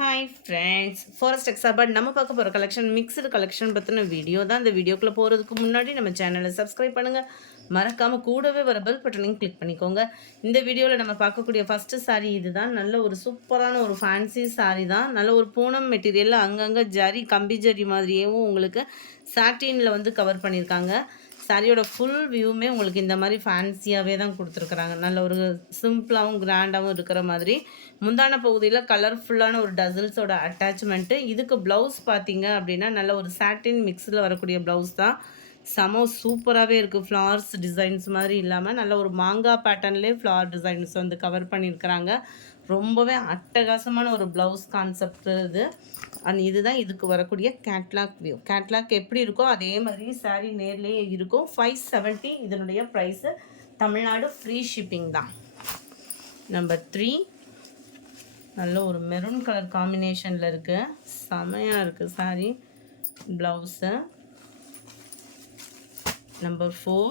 Hi friends, forest எக்ஸாபர்ட் நம்ம பார்க்க போகிற கலெக்ஷன் மிக்சடு கலெக்ஷன் பற்றின வீடியோ தான். இந்த வீடியோக்குள்ளே போகிறதுக்கு முன்னாடி நம்ம சேனலை சப்ஸ்கிரைப் பண்ணுங்கள், மறக்காமல் கூடவே வர பெல் பட்டனையும் கிளிக் பண்ணிக்கோங்க. இந்த வீடியோவில் நம்ம பார்க்கக்கூடிய ஃபஸ்ட்டு சாரீ இது தான். நல்ல ஒரு சூப்பரான ஒரு ஃபேன்சி சாரீ தான். நல்ல ஒரு பூனம் மெட்டீரியலில் அங்கங்கே ஜரி கம்பி ஜரி மாதிரியேவும் உங்களுக்கு சாட்டினில் வந்து கவர் பண்ணியிருக்காங்க. சாரியோட ஃபுல் வியூமே உங்களுக்கு இந்த மாதிரி ஃபேன்சியாகவே தான் கொடுத்துருக்குறாங்க. நல்ல ஒரு சிம்பிளாகவும் கிராண்டாகவும் இருக்கிற மாதிரி முந்தான பகுதியில் கலர்ஃபுல்லான ஒரு டசில்ஸோட அட்டாச்மெண்ட்டு. இதுக்கு ப்ளவுஸ் பார்த்தீங்க அப்படின்னா நல்ல ஒரு சாட்டின் மிக்ஸில் வரக்கூடிய ப்ளவுஸ் தான். செம சூப்பராகவே இருக்குது. ஃப்ளவர்ஸ் டிசைன்ஸ் மாதிரி இல்லாமல் நல்ல ஒரு மாங்காய் பேட்டர்ன்லேயே ஃப்ளவர் டிசைன்ஸ் வந்து கவர் பண்ணியிருக்கிறாங்க. ரொம்பவே அட்டகாசமான ஒரு ப்ளவுஸ் கான்செப்ட் இது. அண்ட் இதுதான் இதுக்கு வரக்கூடிய கேட்லாக் வியூ. கேட்லாக் எப்படி இருக்கோ அதே மாதிரி சாரீ நேர்லேயே இருக்கும். 570 இதனுடைய ப்ரைஸு. தமிழ்நாடு ஃப்ரீ ஷிப்பிங் தான். நம்பர் 3 நல்ல ஒரு மெரூன் கலர் காம்பினேஷனில் இருக்குது. செமையாக இருக்குது sari blouse. Number 4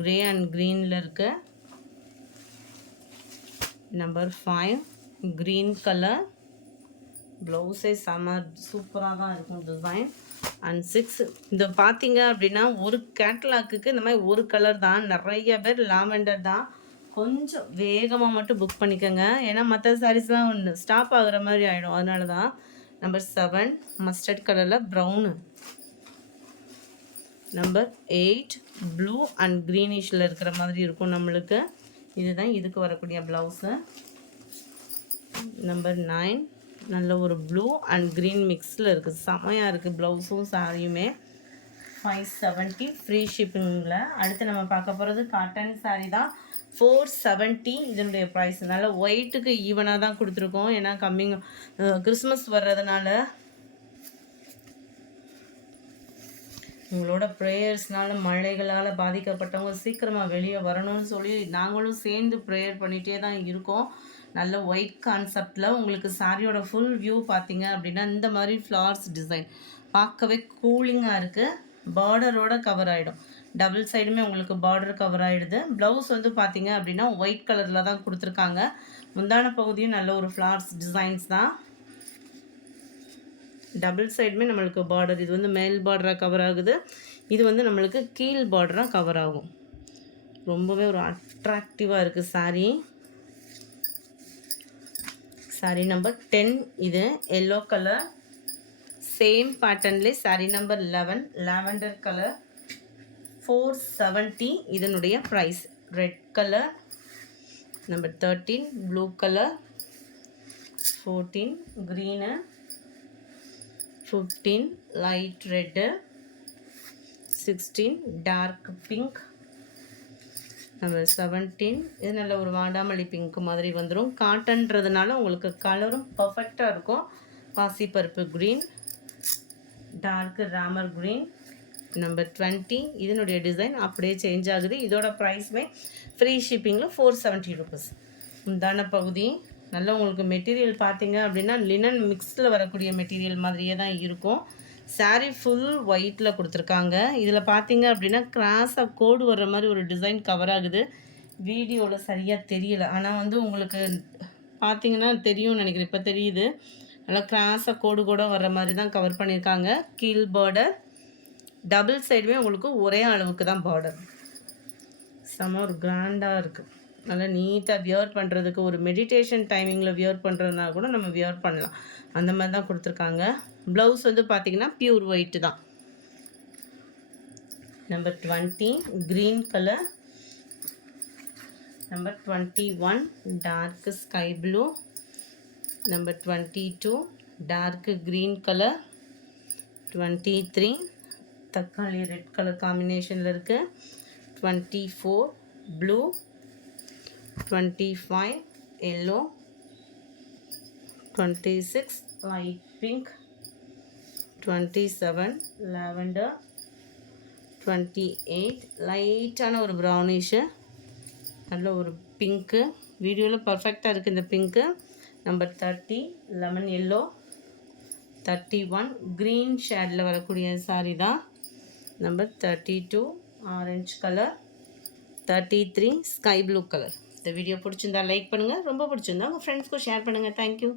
grey and க்ரீனில் இருக்குது. நம்பர் 5 க்ரீன் கலர் ப்ளவுஸே செம சூப்பராக தான் இருக்கும் டிசைன். அண்ட் 6 இந்த பார்த்தீங்க அப்படின்னா ஒரு கேட்லாக்குக்கு இந்த மாதிரி ஒரு கலர் தான். நிறைய பேர் லாவெண்டர் தான். கொஞ்சம் வேகமாக மட்டும் புக் பண்ணிக்கோங்க, ஏன்னா மற்ற சாரீஸ்லாம் ஒன்று ஸ்டாப் ஆகுற மாதிரி ஆகிடும். அதனால தான். நம்பர் 7 மஸ்டர்ட் கலரில் ப்ரௌனு. நம்பர் 8 ப்ளூ அண்ட் க்ரீனிஷில் இருக்கிற மாதிரி இருக்கும் நம்மளுக்கு. இதுதான் இதுக்கு வரக்கூடிய ப்ளவுஸு. நம்பர் 9 நல்ல ஒரு ப்ளூ அண்ட் க்ரீன் மிக்ஸில் இருக்குது. செமையாக இருக்குது ப்ளவுஸும் சாரியுமே. 570 ஃப்ரீ ஷிப்பிங்கில். அடுத்து நம்ம பார்க்க போகிறது காட்டன் சாரீ தான். 470 இதனுடைய ப்ரைஸ். நல்ல ஒயிட்டுக்கு ஈவனாக தான் கொடுத்துருக்கோம், ஏன்னா கம்மிங் கிறிஸ்மஸ் வர்றதுனால உங்களோட ப்ரேயர்ஸ்னால் மழைகளால் பாதிக்கப்பட்டவங்க சீக்கிரமாக வெளியே வரணும்னு சொல்லி நாங்களும் சேர்ந்து ப்ரேயர் பண்ணிகிட்டே தான் இருக்கோம். நல்ல ஒயிட் கான்செப்டில் உங்களுக்கு சாரியோட ஃபுல் வியூ பார்த்தீங்க அப்படின்னா இந்த மாதிரி ஃப்ளவர்ஸ் டிசைன் பார்க்கவே கூலிங்காக இருக்குது. பார்டரோட கவர் ஆகிடும். டபுள் சைடுமே உங்களுக்கு பார்டர் கவர் ஆகிடுது. ப்ளவுஸ் வந்து பார்த்தீங்க அப்படின்னா ஒயிட் கலரில் தான் கொடுத்துருக்காங்க. முந்தான பகுதியும் நல்ல ஒரு ஃப்ளவர்ஸ் டிசைன்ஸ் தான். டபுள் சைடுமே நம்மளுக்கு பார்டர். இது வந்து மேல் பார்டராக கவர் ஆகுது. இது வந்து நம்மளுக்கு கீழ் பார்டராக கவர் ஆகும். ரொம்பவே ஒரு அட்ராக்டிவாக இருக்குது சாரீ. சாரீ நம்பர் 10 இது எல்லோ கலர். சேம் பேட்டர்ன்லேயே சாரீ நம்பர் 11 லாவெண்டர் கலர். 470 இதனுடைய price. Red colour. Number 13 blue colour. 14 green. 15 light red. 16 dark pink. Number 17 இது நல்ல ஒரு வாடாமல்லி பிங்க் மாதிரி வந்துடும். காட்டன்றதுனால உங்களுக்கு கலரும் பர்ஃபெக்டாக இருக்கும். பாசிப்பருப்பு green, dark Ramar green. Number 20 இதனுடைய டிசைன் அப்படியே சேஞ்ச் ஆகுது. இதோட ப்ரைஸுமே ஃப்ரீ ஷிப்பிங்கில் 470 ருபீஸ். முந்தான பகுதி நல்ல உங்களுக்கு மெட்டீரியல் பார்த்தீங்க அப்படின்னா லினன் மிக்ஸில் வரக்கூடிய மெட்டீரியல் மாதிரியே தான் இருக்கும். சாரீ ஃபுல் ஒயிட்டில் கொடுத்துருக்காங்க. இதில் பார்த்தீங்க அப்படின்னா கிராஸாக கோடு வர்ற மாதிரி ஒரு டிசைன் கவர் ஆகுது. வீடியோவில் சரியாக தெரியல, ஆனால் வந்து உங்களுக்கு பார்த்தீங்கன்னா தெரியும்னு நினைக்கிறேன். இப்போ தெரியுது. நல்லா கிராஸாக கோடு கூட வர்ற மாதிரி தான் கவர் பண்ணியிருக்காங்க. கீழ் பார்டர். டபுள் சைடுமே உங்களுக்கு ஒரே அளவுக்கு தான் பார்டர். செம ஒரு கிராண்டாக இருக்குது. நல்லா நீட்டாக வியர் பண்ணுறதுக்கு ஒரு மெடிடேஷன் டைமிங்கில் வியர் பண்ணுறதுனா கூட நம்ம வியர் பண்ணலாம். அந்த மாதிரி தான் கொடுத்துருக்காங்க. ப்ளவுஸ் வந்து பார்த்திங்கன்னா பியூர் ஒயிட்டு தான். Number 20 green colour. Number 21 dark sky blue. Number 22 dark green colour. 23 தக்காளி ரெட் கலர் காம்பினேஷனில் இருக்குது. 24 blue. 25 yellow. 26 light pink. 27 lavender. 28 லைட்டான ஒரு ப்ரௌனிஷு, நல்ல ஒரு பிங்க்கு. வீடியோவில் பர்ஃபெக்டாக இருக்குது இந்த pink. Number 30 lemon yellow. 31 green ஷேடில் வரக்கூடிய சாரீ தான். Number 32 orange colour. 33 sky blue colour. இந்த வீடியோ பிடிச்சிருந்தா லைக் பண்ணுங்கள், ரொம்ப பிடிச்சிருந்தா உங்கள் ஃப்ரெண்ட்ஸ்க்கும் ஷேர் பண்ணுங்கள். தேங்க்யூ.